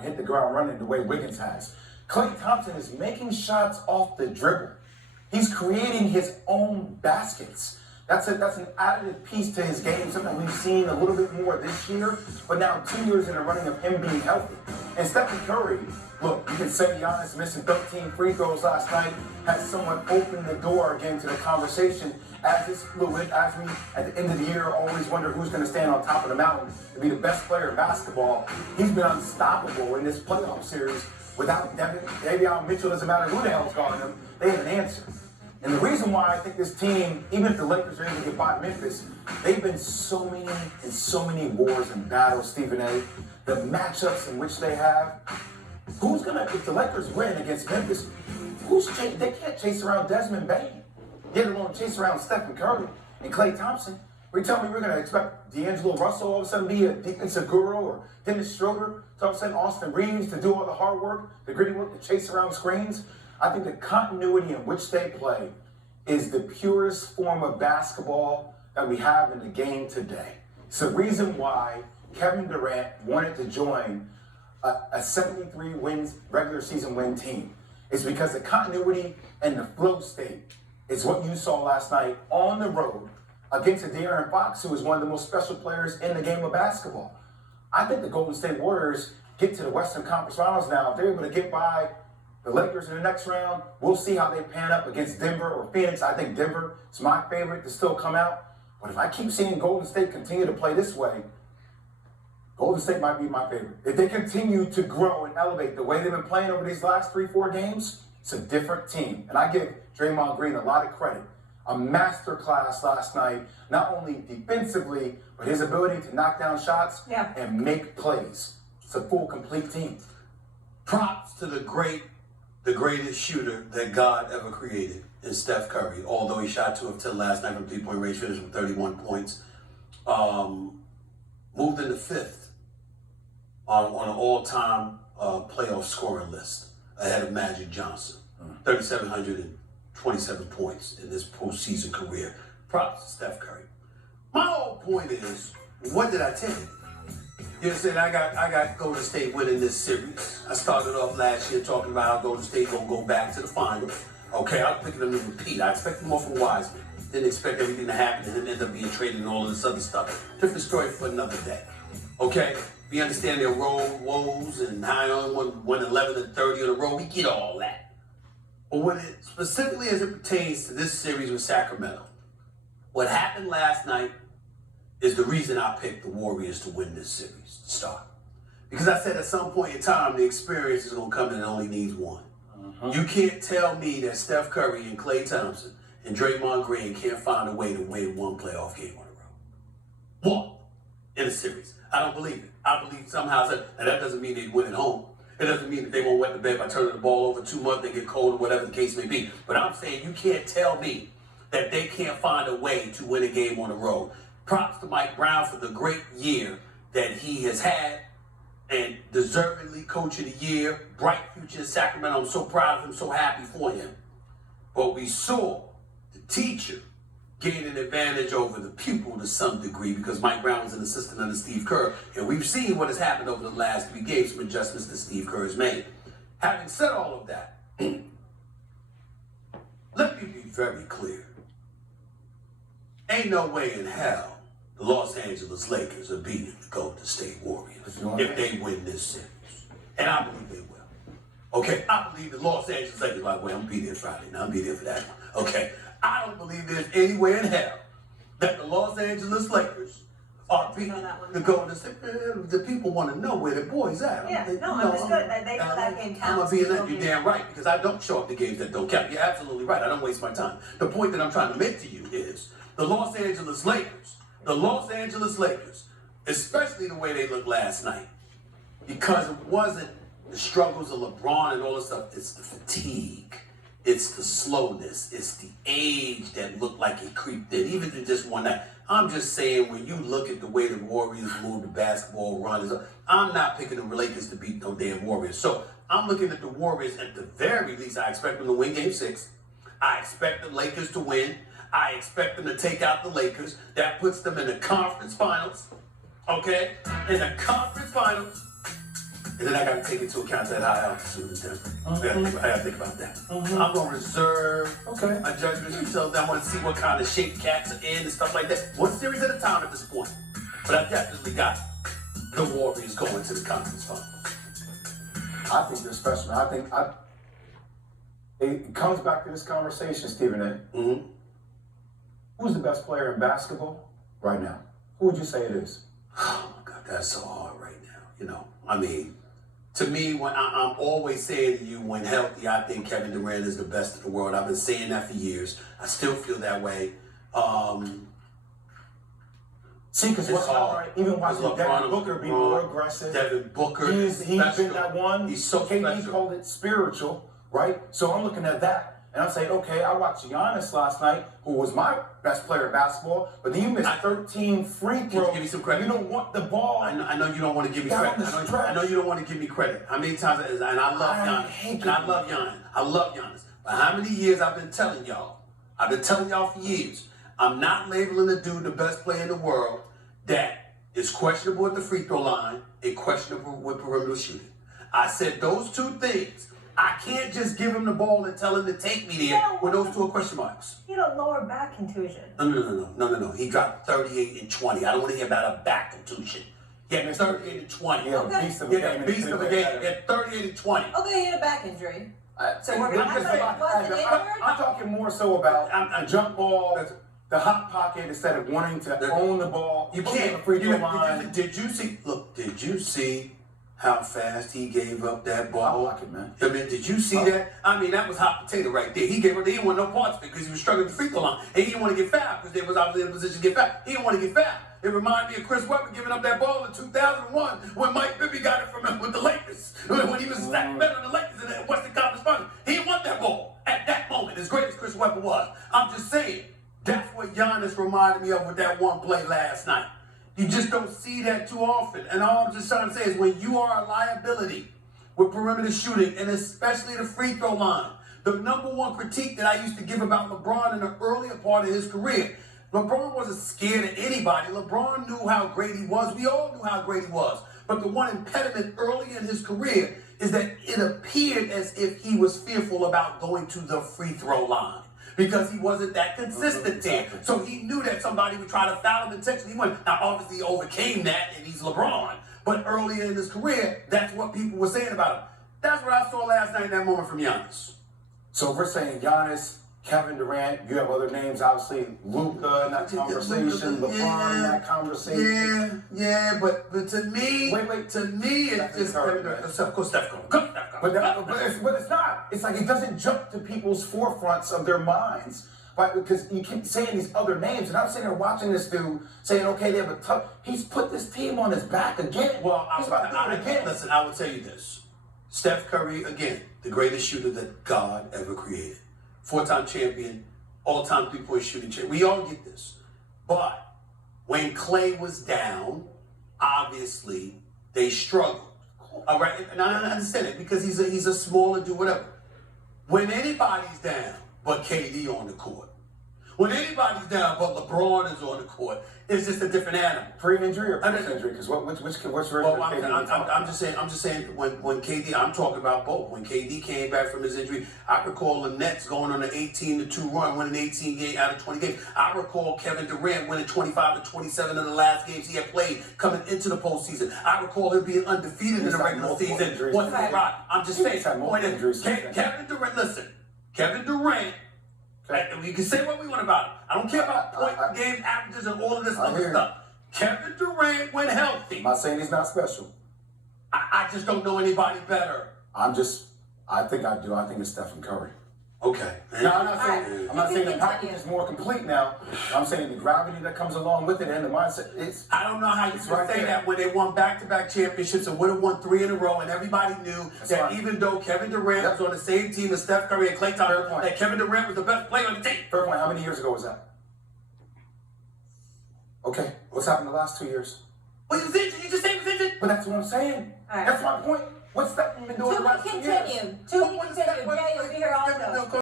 hit the ground running the way Wiggins has. Klay Thompson is making shots off the dribble. He's creating his own baskets. That's an additive piece to his game, something we've seen a little bit more this year, but now 2 years in a running of him being healthy. And Stephen Curry, look, you can say Giannis missing 13 free throws last night has somewhat opened the door again to the conversation as it's fluid, as we, at the end of the year, always wonder who's going to stand on top of the mountain to be the best player in basketball. He's been unstoppable in this playoff series. Without Davion Mitchell, doesn't matter who the hell's guarding him, they have an answer. And the reason why I think this team, even if the Lakers are able to get by Memphis, they've been so many wars and battles, Stephen A. The matchups in which they have. Who's gonna, if the Lakers win against Memphis, they can't chase around Desmond Bain. Yet alone chase around Stephen Curry and Klay Thompson. We tell me we're gonna expect D'Angelo Russell all of a sudden be a defensive guru, or Dennis Schroeder, so all of a sudden Austin Reeves to do all the hard work, the gritty work, to chase around screens. I think the continuity in which they play is the purest form of basketball that we have in the game today. It's the reason why Kevin Durant wanted to join a 73 wins regular season win team. It's because the continuity and the flow state is what you saw last night on the road against a De'Aaron Fox, who is one of the most special players in the game of basketball. I think the Golden State Warriors get to the Western Conference Finals now. If they're able to get by the Lakers in the next round, we'll see how they pan up against Denver or Phoenix. I think Denver is my favorite to still come out. But if I keep seeing Golden State continue to play this way, Golden State might be my favorite. If they continue to grow and elevate the way they've been playing over these last 3-4 games, it's a different team. And I give Draymond Green a lot of credit. A masterclass last night, not only defensively, but his ability to knock down shots and make plays. It's a full, complete team. Props to the greatest shooter that God ever created in Steph Curry. Although he shot 2 of 10 last night from three-point range, finished with 31 points. Moved into 5th on an all-time playoff scoring list ahead of Magic Johnson. 3,727 points in this postseason career. Props to Steph Curry. My whole point is, what did I tell you? You understand? I got Golden State winning this series. I started off last year talking about how Golden State gonna go back to the finals. Okay, I'm picking them to repeat. I expected more from Wiseman. Didn't expect everything to happen and then end up being traded and all of this other stuff. Different story for another day. Okay? We understand their road woes and how they only won 11 and 30 in a row. We get all that. But when it specifically as it pertains to this series with Sacramento, what happened last night is the reason I picked the Warriors to win this series to start. Because I said at some point in time, the experience is going to come and it only needs one. You can't tell me that Steph Curry and Klay Thompson and Draymond Green can't find a way to win one playoff game on a row. One in a series. I don't believe it. I believe somehow, and that doesn't mean they win at home. It doesn't mean that they won't wet the bed by turning the ball over too much, they get cold or whatever the case may be. But I'm saying you can't tell me that they can't find a way to win a game on the road. Props to Mike Brown for the great year that he has had and deservedly Coach of the Year, bright future in Sacramento. I'm so proud of him, so happy for him. But we saw the teacher gain an advantage over the pupil to some degree because Mike Brown was an assistant under Steve Kerr. And we've seen what has happened over the last 3 games, some adjustments that Steve Kerr has made. Having said all of that, let me be very clear. Ain't no way in hell the Los Angeles Lakers are beating the Golden State Warriors if they win this series. And I believe they will. Okay, I believe the Los Angeles Lakers, by the way, I'm going to be there Friday. Now, I'll be there for that one. Okay, I don't believe there's anywhere in hell that the Los Angeles Lakers are beating the Golden State. The people want to know where the boys at. Yeah, understood. They know that game counts. I'm going to be in that. You're damn right, because I don't show up to games that don't count. You're absolutely right. I don't waste my time. The point that I'm trying to make to you is the Los Angeles Lakers, especially the way they looked last night, because it wasn't the struggles of LeBron and all this stuff, it's the fatigue, it's the slowness, it's the age that looked like it creeped in, even if it just won that. I'm just saying, when you look at the way the Warriors move the basketball run, I'm not picking the Lakers to beat no damn Warriors. So I'm looking at the Warriors at the very least. I expect them to win Game 6. I expect the Lakers to win. I expect them to take out the Lakers. That puts them in the conference finals. Okay? In the conference finals. And then I got to take into account that high altitude in Denver. I got to think about that. I'm going to reserve a judgment. So I want to see what kind of shape cats are in and stuff like that. One series at a time at this point. But I definitely got the Warriors going to the conference finals. I think they're special. It comes back to this conversation, Stephen A. Mm-hmm. Who's the best player in basketball right now? Who would you say it is? Oh my God, that's so hard right now. You know, I mean, to me, when I'm always saying to you, when healthy, I think Kevin Durant is the best in the world. I've been saying that for years. I still feel that way. See, because what's hard, even watching Devin Booker be more aggressive. Devin Booker, he's been that one. He's so special. He called it spiritual, right? So I'm looking at that. And I'm saying, okay, I watched Giannis last night, who was my best player in basketball, but then you missed 13 free throws. Can you give me some credit? You don't want the ball. I know you don't want to give me credit. I know you don't want to give me credit. How many times, and I love Giannis. And I love Giannis. I love Giannis. But how many years I've been telling y'all? I've been telling y'all for years. I'm not labeling the dude the best player in the world that is questionable at the free throw line and questionable with perimeter shooting. I said those two things. I can't just give him the ball and tell him to take me there when those two are question marks. You know, lower back contusion. No. He dropped 38 and 20. I don't want to hear about a back contusion. He had 38 and 20. Yeah, okay. Beast of the game. Beast of the game. He had 38 and 20. Okay, he had a back injury. So we're I'm talking more so about a jump ball, the hot pocket, instead of wanting to own the ball. You can't. The free throw line. Did you see? Look, did you see how fast he gave up that ball? I like it, man. I mean, did you see that? I mean, that was hot potato right there. He didn't want no parts of it because he was struggling with the free throw line. And he didn't want to get fouled because they was obviously in a position to get fouled. He didn't want to get fouled. It reminded me of Chris Webber giving up that ball in 2001 when Mike Bibby got it from him with the Lakers. When he was in Sacramento and the Lakers in the Western Conference Finals. He didn't want that ball at that moment, as great as Chris Webber was. I'm just saying, that's what Giannis reminded me of with that one play last night. You just don't see that too often. And all I'm just trying to say is when you are a liability with perimeter shooting, and especially the free throw line, the number one critique that I used to give about LeBron in the earlier part of his career, LeBron wasn't scared of anybody. LeBron knew how great he was. We all knew how great he was. But the one impediment early in his career is that it appeared as if he was fearful about going to the free throw line, because he wasn't that consistent there. So he knew that somebody would try to foul him intentionally. Now, obviously, he overcame that, and he's LeBron. But earlier in his career, that's what people were saying about him. That's what I saw last night in that moment from Giannis. So if we're saying Giannis, Kevin Durant, you have other names, obviously, Luka in that conversation, LeBron in that conversation. Yeah, but to me, to me, it's just Kevin Durant. Of course, Steph Curry. But it's not. It's like it doesn't jump to people's forefronts of their minds. Right? Because you keep saying these other names, and I'm sitting there watching this dude saying, okay, they have a tough. He's put this team on his back again. Well, he's about to do it again. Listen, I will tell you this. Steph Curry, again, the greatest shooter that God ever created. 4-time champion, all-time three-point shooting champion. We all get this. But when Clay was down, obviously, they struggled. All right, and I understand it because he's a smaller dude, whatever. When anybody's down but KD on the court, when anybody's down but LeBron is on the court, it's just a different animal. Pre-injury or post-injury? Because which version of KD? I'm just saying when KD, I'm talking about both. When KD came back from his injury, I recall the Nets going on an 18-2 run, winning 18 games out of 20 games. I recall Kevin Durant winning 25-27 in the last games he had played coming into the postseason. I recall him being undefeated in the regular season. I'm just saying. Kevin Durant, listen, Kevin Durant. We can say what we want about it. I don't care about point-game averages and all of this other stuff. Kevin Durant, when healthy. I'm not saying he's not special. I just don't know anybody better. I think I do. I think it's Stephen Curry. Okay. No, I'm not saying the package is more complete now. I'm saying the gravity that comes along with it and the mindset. I don't know how you can say that when they won back-to-back championships and would have won 3 in a row, and everybody knew that even though Kevin Durant was on the same team as Steph Curry and Klay Thompson, that Kevin Durant was the best player on the team. Fair point. How many years ago was that? Okay. What's happened the last 2 years? Well, he was injured. You just said he was injured. But that's what I'm saying. Right. That's my point. What's that been doing the last 2 years? To be continued. Jay will be here also.